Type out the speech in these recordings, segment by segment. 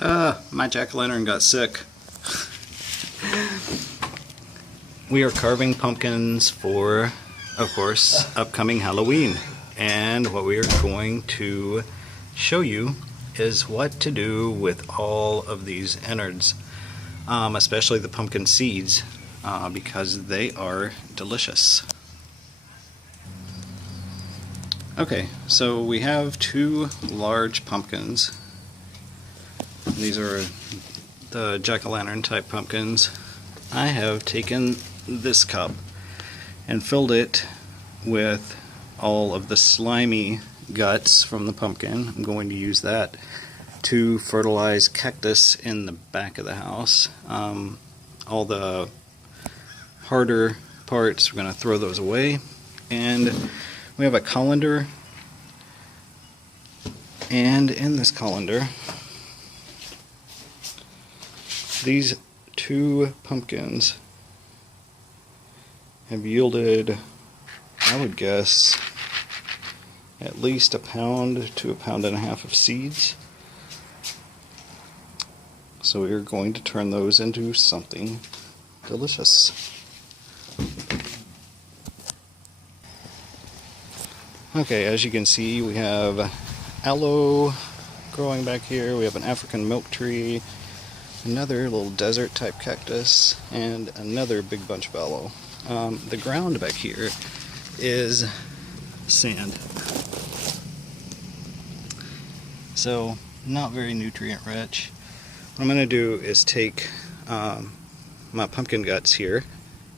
My jack-o'-lantern got sick. We are carving pumpkins for, of course, upcoming Halloween. And what we are going to show you is what to do with all of these innards, especially the pumpkin seeds, because they are delicious. Okay, so we have two large pumpkins. These are the jack-o'-lantern type pumpkins. I have taken this cup and filled it with all of the slimy guts from the pumpkin. I'm going to use that to fertilize cactus in the back of the house. All the harder parts, we're going to throw those away. And we have a colander, and in this colander, these two pumpkins have yielded, I would guess, at least 1 pound to 1.5 pounds of seeds. So we are going to turn those into something delicious. Okay, as you can see, we have aloe growing back here. We have an African milk tree, another little desert type cactus, and another big bunch of aloe. The ground back here is sand. So, not very nutrient rich. What I'm going to do is take my pumpkin guts here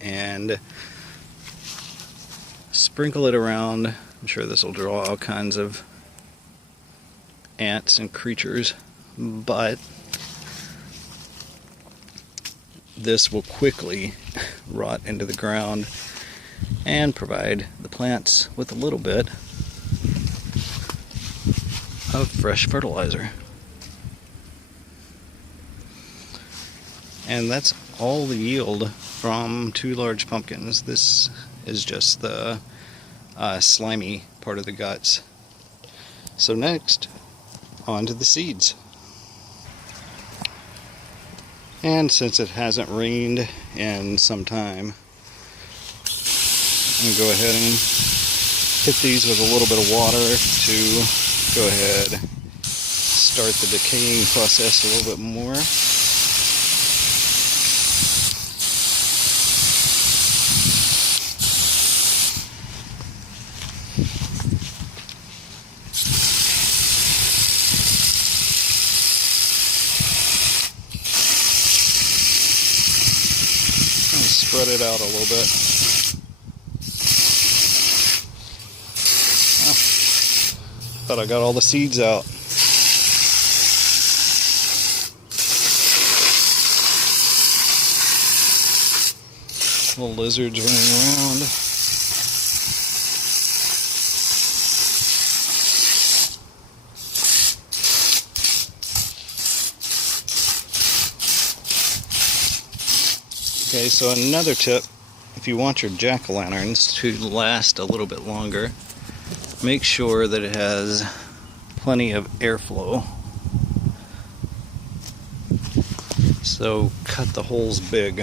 and sprinkle it around. I'm sure this will draw all kinds of ants and creatures, but this will quickly rot into the ground and provide the plants with a little bit of fresh fertilizer. And that's all the yield from two large pumpkins. This is just the slimy part of the guts. So next, on to the seeds. And since it hasn't rained in some time, I'm going to go ahead and hit these with a little bit of water to go ahead start the decaying process a little bit more. Spread it out a little bit. Thought I got all the seeds out. Little lizards running around. Okay, so another tip, if you want your jack-o'-lanterns to last a little bit longer, make sure that it has plenty of airflow. So cut the holes big.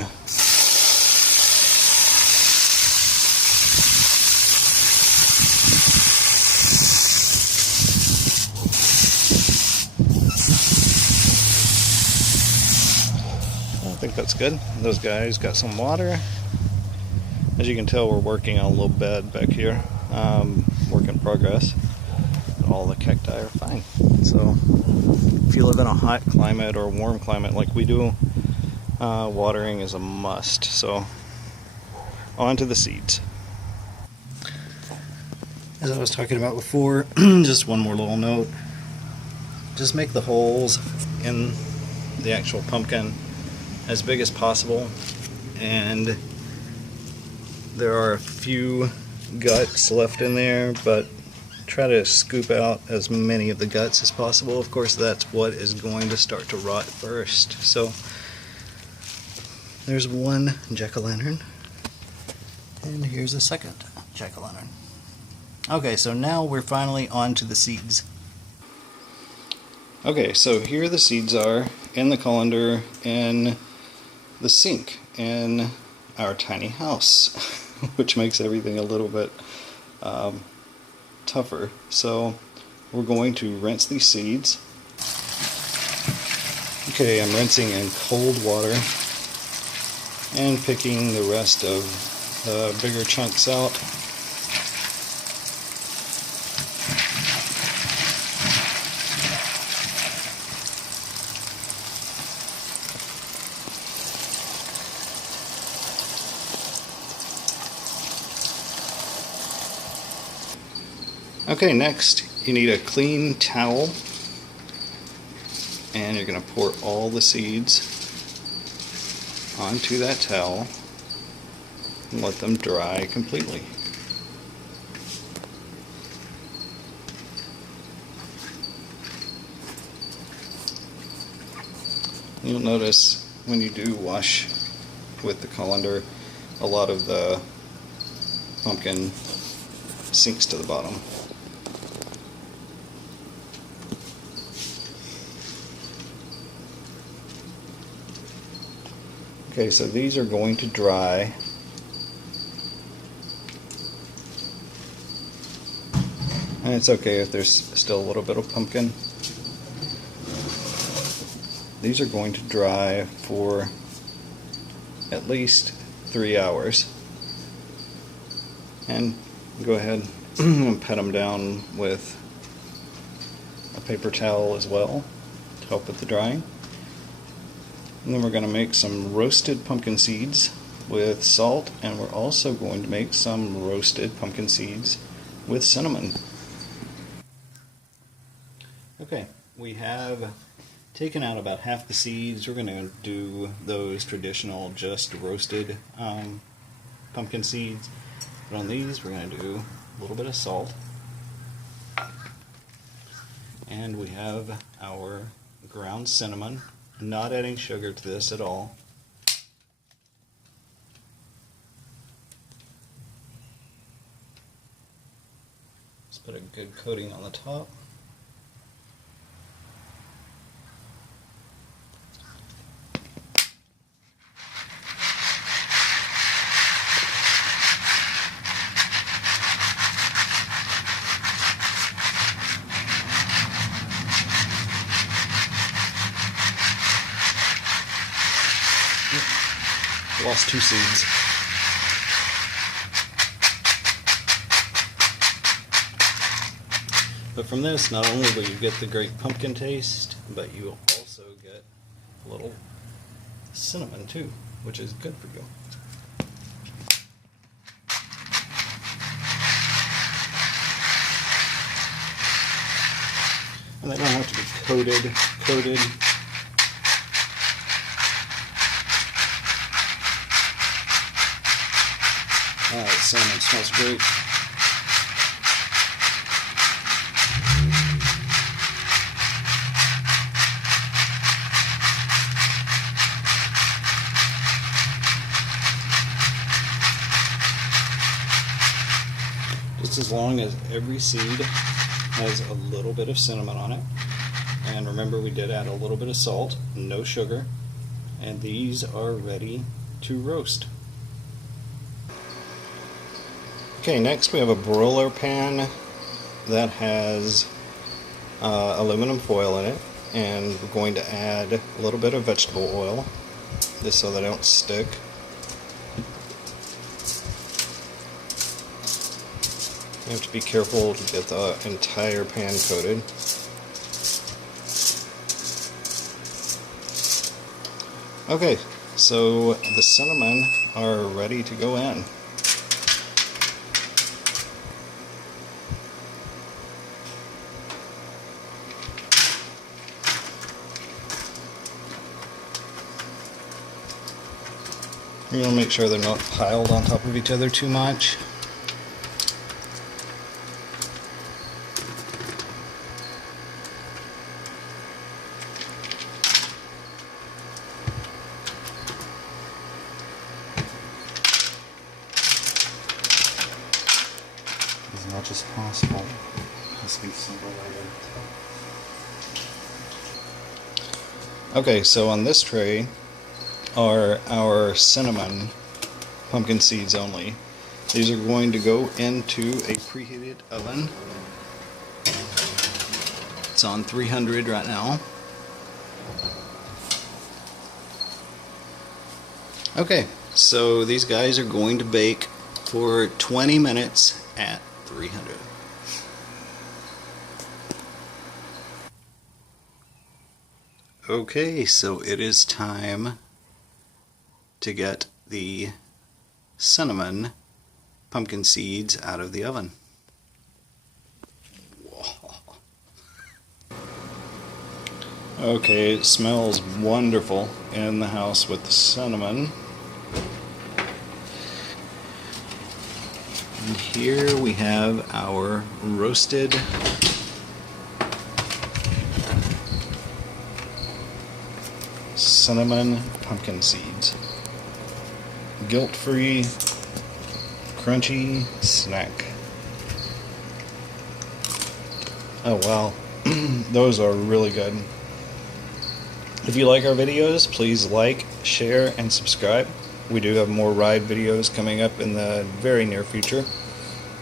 I think that's good. Those guys got some water. As you can tell, we're working on a little bed back here. Work in progress. But all the cacti are fine. So if you live in a hot climate or a warm climate like we do, watering is a must. So on to the seeds. As I was talking about before, just one more little note. Just make the holes in the actual pumpkin as big as possible, and there are a few guts left in there, but try to scoop out as many of the guts as possible. Of course, that's what is going to start to rot first. So there's one jack-o'-lantern, and here's a second jack-o'-lantern. Okay, so now we're finally on to the seeds. Okay, so here the seeds are in the colander in the sink in our tiny house, which makes everything a little bit tougher. So we're going to rinse these seeds. Okay, I'm rinsing in cold water and picking the rest of the bigger chunks out. Okay, next you need a clean towel, and you're going to pour all the seeds onto that towel and let them dry completely. You'll notice when you do wash with the colander, a lot of the pumpkin sinks to the bottom. Okay, so these are going to dry. And it's okay if there's still a little bit of pumpkin. These are going to dry for at least 3 hours. And go ahead and pat them down with a paper towel as well to help with the drying. And then we're going to make some roasted pumpkin seeds with salt, and we're also going to make some roasted pumpkin seeds with cinnamon. Okay, we have taken out about half the seeds. We're going to do those traditional just roasted pumpkin seeds. But on these we're going to do a little bit of salt. And we have our ground cinnamon. Not adding sugar to this at all. Let's put a good coating on the top. Lost 2 seeds. But from this, not only will you get the great pumpkin taste, but you will also get a little cinnamon too, which is good for you. And they don't have to be coated. Alright, cinnamon smells great. Just as long as every seed has a little bit of cinnamon on it. And remember, we did add a little bit of salt, no sugar. And these are ready to roast. Okay, next we have a broiler pan that has aluminum foil in it, and we're going to add a little bit of vegetable oil just so they don't stick. You have to be careful to get the entire pan coated. Okay, so the cinnamon are ready to go in. You want to make sure they're not piled on top of each other too much. As much as possible. This needs some related. Okay, so on this tray are our cinnamon pumpkin seeds only. These are going to go into a preheated oven. It's on 300 right now. Okay, so these guys are going to bake for 20 minutes at 300. Okay, so it is time to get the cinnamon pumpkin seeds out of the oven. Whoa. Okay, it smells wonderful in the house with the cinnamon. And here we have our roasted cinnamon pumpkin seeds. Guilt-free, crunchy snack. Oh wow, those are really good. If you like our videos, please like, share, and subscribe. We do have more ride videos coming up in the very near future.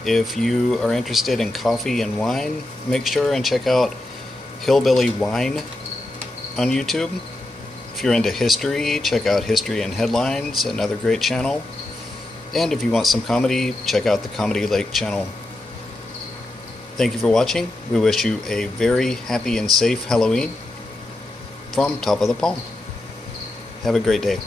If you are interested in coffee and wine, make sure and check out Hillbilly Wine on YouTube. If you're into history, check out History and Headlines, another great channel. And if you want some comedy, check out the Comedy Lake channel. Thank you for watching. We wish you a very happy and safe Halloween from Top of the Palm. Have a great day.